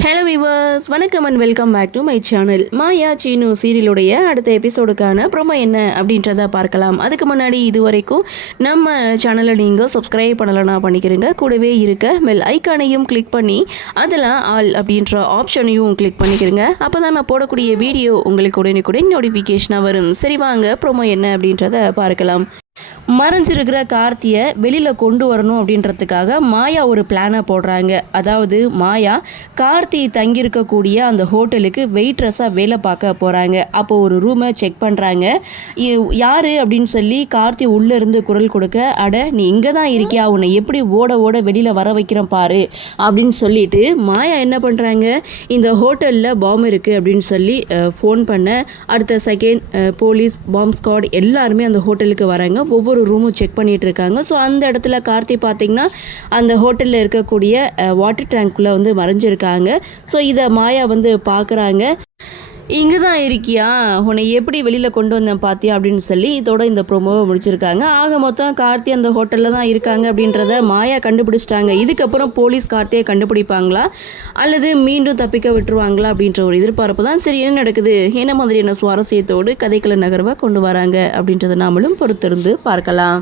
Hello viewers, வணக்கம் and welcome back to my channel. Maya Seenu சீரியலுடைய அடுத்த எபிசோடுக்கான ப்ரோமோ என்ன அப்படின்றத பார்க்கலாம். அதுக்கு முன்னாடி இது வரைக்கும் நம்ம சேனலை நீங்கள் சப்ஸ்கிரைப் பண்ணலைன்னா பண்ணிக்கிறீங்க. கூடவே இருக்க பெல் ஐக்கானையும் கிளிக் பண்ணி அதில் ஆல் அப்படின்ற ஆப்ஷனையும் கிளிக் பண்ணிக்கிறீங்க. அப்போ தான் நான் போடக்கூடிய வீடியோ உங்களுக்கு உடனுக்குடன் நோட்டிஃபிகேஷனாக வரும். சரி வாங்க ப்ரோமோ என்ன அப்படின்றத பார்க்கலாம். மறைஞ்சிருக்கிற கார்த்தியை வெளியில் கொண்டு வரணும் அப்படின்றதுக்காக மாயா ஒரு பிளானை போடுறாங்க. அதாவது மாயா கார்த்தி தங்கியிருக்கக்கூடிய அந்த ஹோட்டலுக்கு வெயிட்ரஸாக வேலை பார்க்க போகிறாங்க. அப்போ ஒரு ரூமை செக் பண்ணுறாங்க. யார் அப்படின்னு சொல்லி கார்த்தி உள்ளேருந்து குரல் கொடுக்க, அட நீ இங்கே தான் இருக்கியா, உன்னை எப்படி ஓட ஓட வெளியில் வர வைக்கிறேன் பாரு அப்படின்னு சொல்லிட்டு மாயா என்ன பண்ணுறாங்க, இந்த ஹோட்டலில் பாம்பு இருக்குது அப்படின்னு சொல்லி ஃபோன் பண்ண அடுத்த செகண்ட் போலீஸ் பாம்பு ஸ்குவாட் எல்லாருமே அந்த ஹோட்டலுக்கு வராங்க. ஒவ்வொரு ரூமும் செக் பண்ணிட்டு இருக்காங்க. ஸோ அந்த இடத்துல கார்த்தி பார்த்தீங்கன்னா அந்த ஹோட்டலில் இருக்கக்கூடிய வாட்டர் டேங்க்குள்ளே வந்து மறைஞ்சிருக்காங்க. ஸோ இதை மாயா வந்து பார்க்குறாங்க. இங்கே தான் இருக்கியா, உன்னை எப்படி வெளியில் கொண்டு வந்தேன் பார்த்தியா அப்படின்னு சொல்லி இதோட இந்த ப்ரோமோவை முடிச்சிருக்காங்க. ஆக மொத்தம் கார்த்தி அந்த ஹோட்டலில் தான் இருக்காங்க அப்படின்றத மாயா கண்டுபிடிச்சிட்டாங்க. இதுக்கப்புறம் போலீஸ் கார்த்தியை கண்டுபிடிப்பாங்களா அல்லது மீண்டும் தப்பிக்க விட்டுருவாங்களா அப்படின்ற ஒரு எதிர்பார்ப்பு தான். சரி, என்ன நடக்குது, என்ன மாதிரியான சுவாரஸ்யத்தோடு கதைக்கள நகர்வை கொண்டு வராங்க அப்படின்றத நாமளும் பொறுத்திருந்து பார்க்கலாம்.